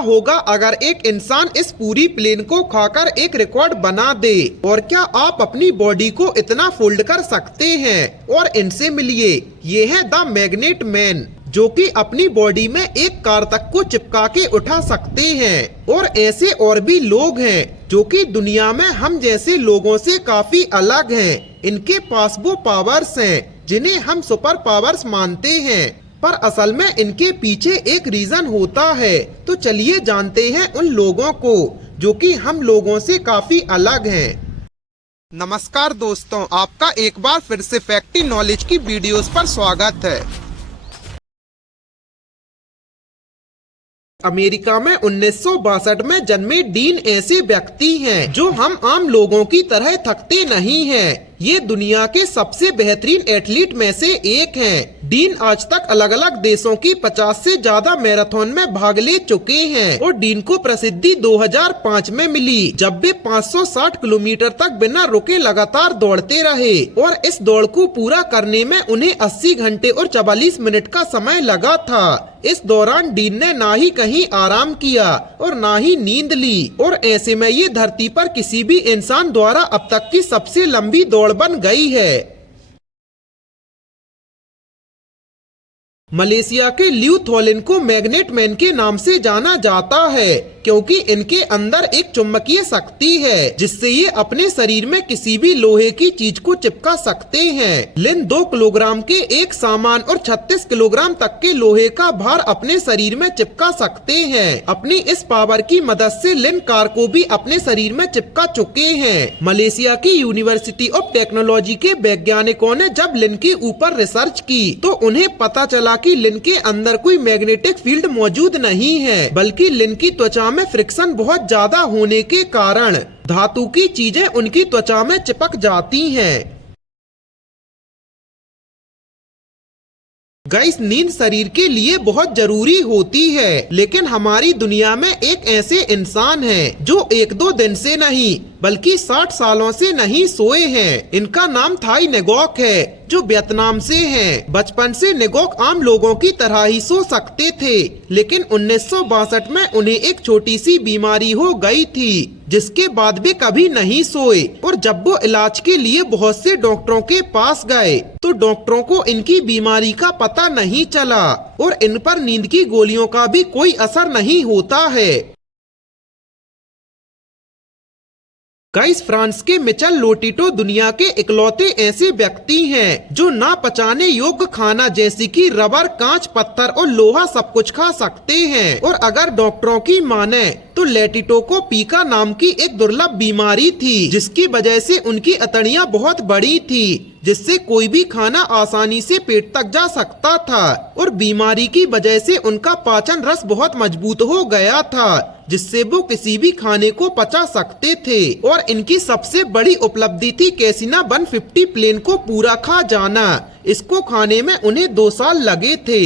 होगा अगर एक इंसान इस पूरी प्लेन को खाकर एक रिकॉर्ड बना दे? और क्या आप अपनी बॉडी को इतना फोल्ड कर सकते हैं? और इनसे मिलिए, ये है द मैग्नेट मैन, जो कि अपनी बॉडी में एक कार तक को चिपका के उठा सकते हैं। और ऐसे और भी लोग हैं जो कि दुनिया में हम जैसे लोगों से काफी अलग हैं। इनके पास वो पावर्स हैं जिन्हें हम सुपर पावर्स मानते हैं, पर असल में इनके पीछे एक रीजन होता है। तो चलिए जानते हैं उन लोगों को जो कि हम लोगों से काफी अलग हैं। नमस्कार दोस्तों, आपका एक बार फिर से फैक्टी नॉलेज की वीडियोस पर स्वागत है। अमेरिका में 1962 में जन्मे डीन ऐसे व्यक्ति हैं जो हम आम लोगों की तरह थकते नहीं हैं। ये दुनिया के सबसे बेहतरीन एथलीट में से एक हैं। डीन आज तक अलग अलग देशों की 50 से ज्यादा मैराथन में भाग ले चुके हैं और डीन को प्रसिद्धि 2005 में मिली, जब वे 560 किलोमीटर तक बिना रुके लगातार दौड़ते रहे। और इस दौड़ को पूरा करने में उन्हें 80 घंटे और 44 मिनट का समय लगा था। इस दौरान डीन ने ना ही कहीं आराम किया और ना ही नींद ली, और ऐसे में ये धरती पर किसी भी इंसान द्वारा अब तक की सबसे लंबी दौड़ बन गई है। मलेशिया के ल्यू थोलिन को मैग्नेट मैन के नाम से जाना जाता है क्योंकि इनके अंदर एक चुंबकीय शक्ति है जिससे ये अपने शरीर में किसी भी लोहे की चीज को चिपका सकते हैं। लिन 2 किलोग्राम के एक सामान और 36 किलोग्राम तक के लोहे का भार अपने शरीर में चिपका सकते हैं। अपनी इस पावर की मदद से लिन कार को भी अपने शरीर में चिपका चुके हैं। मलेशिया की यूनिवर्सिटी ऑफ टेक्नोलॉजी के वैज्ञानिकों ने जब लिन के ऊपर रिसर्च की तो उन्हें पता चला कि लिन के अंदर कोई मैग्नेटिक फील्ड मौजूद नहीं है, बल्कि लिन की त्वचा में फ्रिक्शन बहुत ज्यादा होने के कारण धातु की चीजें उनकी त्वचा में चिपक जाती हैं। गाइस, नींद शरीर के लिए बहुत जरूरी होती है, लेकिन हमारी दुनिया में एक ऐसे इंसान हैं जो 1-2 दिन से नहीं बल्कि 60 सालों से नहीं सोए हैं। इनका नाम थाई नेगोक है जो वियतनाम से हैं। बचपन से नेगोक आम लोगों की तरह ही सो सकते थे, लेकिन 1962 में उन्हें एक छोटी सी बीमारी हो गई थी जिसके बाद वे कभी नहीं सोए। और जब वो इलाज के लिए बहुत से डॉक्टरों के पास गए तो डॉक्टरों को इनकी बीमारी का पता नहीं चला और इन पर नींद की गोलियों का भी कोई असर नहीं होता है। गाइस, फ्रांस के मिचेल लोटिटो दुनिया के इकलौते ऐसे व्यक्ति हैं जो ना पचाने योग्य खाना जैसे कि रबर, कांच, पत्थर और लोहा सब कुछ खा सकते हैं। और अगर डॉक्टरों की माने तो लेटिटो को पीका नाम की एक दुर्लभ बीमारी थी जिसकी वजह से उनकी अतड़ियां बहुत बड़ी थी, जिससे कोई भी खाना आसानी से पेट तक जा सकता था। और बीमारी की वजह से उनका पाचन रस बहुत मजबूत हो गया था जिससे वो किसी भी खाने को पचा सकते थे। और इनकी सबसे बड़ी उपलब्धि थी कैसिना 150 प्लेन को पूरा खा जाना। इसको खाने में उन्हें 2 साल लगे थे।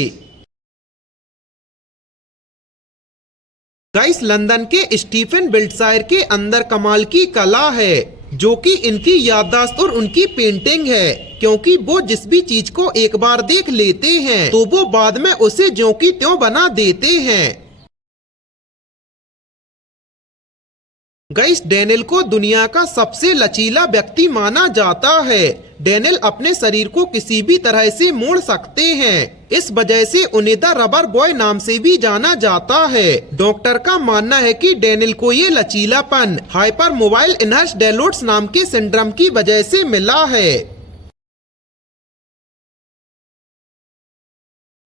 गाइस, लंदन के स्टीफन बिल्डशायर के अंदर कमाल की कला है जो कि इनकी याददाश्त और उनकी पेंटिंग है, क्योंकि वो जिस भी चीज को एक बार देख लेते हैं तो वो बाद में उसे ज्यों की त्यों बना देते हैं। गाइस, डेनियल को दुनिया का सबसे लचीला व्यक्ति माना जाता है। डेनियल अपने शरीर को किसी भी तरह से मोड़ सकते हैं, इस वजह से उन्हें द रबर बॉय नाम से भी जाना जाता है। डॉक्टर का मानना है कि डेनियल को ये लचीलापन हाइपर मोबाइल इनहर्स डेलोट्स नाम के सिंड्रोम की वजह से मिला है।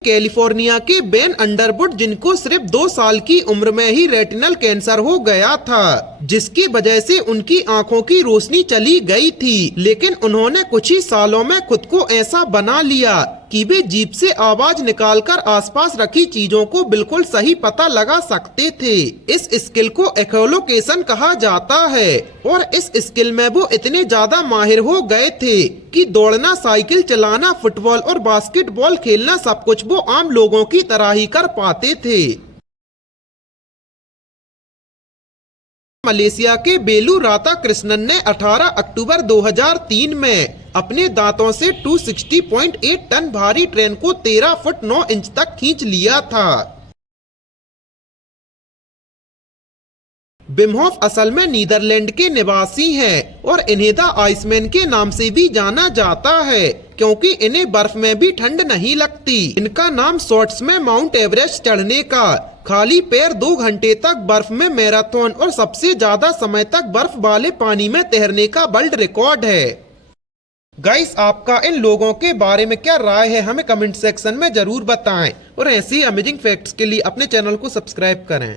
कैलिफोर्निया के बेन अंडरवुड, जिनको सिर्फ 2 साल की उम्र में ही रेटिनल कैंसर हो गया था, जिसकी वजह से उनकी आंखों की रोशनी चली गई थी, लेकिन उन्होंने कुछ ही सालों में खुद को ऐसा बना लिया कि वे जीभ से आवाज निकालकर आसपास रखी चीजों को बिल्कुल सही पता लगा सकते थे। इस स्किल को एकोलोकेशन कहा जाता है और इस स्किल में वो इतने ज्यादा माहिर हो गए थे कि दौड़ना, साइकिल चलाना, फुटबॉल और बास्केटबॉल खेलना सब कुछ वो आम लोगों की तरह ही कर पाते थे। मलेशिया के बेलू राधाकृष्णन ने 18 अक्टूबर 2003 में अपने दांतों से 260.8 टन भारी ट्रेन को 13 फुट 9 इंच तक खींच लिया था। विम होफ असल में नीदरलैंड के निवासी हैं और इन्हें द आइसमैन के नाम से भी जाना जाता है क्योंकि इन्हें बर्फ में भी ठंड नहीं लगती। इनका नाम शॉर्ट्स में माउंट एवरेस्ट चढ़ने का, खाली पैर 2 घंटे तक बर्फ में मैराथन और सबसे ज्यादा समय तक बर्फ वाले पानी में तैरने का वर्ल्ड रिकॉर्ड है। गाइस, आपका इन लोगों के बारे में क्या राय है हमें कमेंट सेक्शन में जरूर बताएं और ऐसी अमेजिंग फैक्ट्स के लिए अपने चैनल को सब्सक्राइब करें।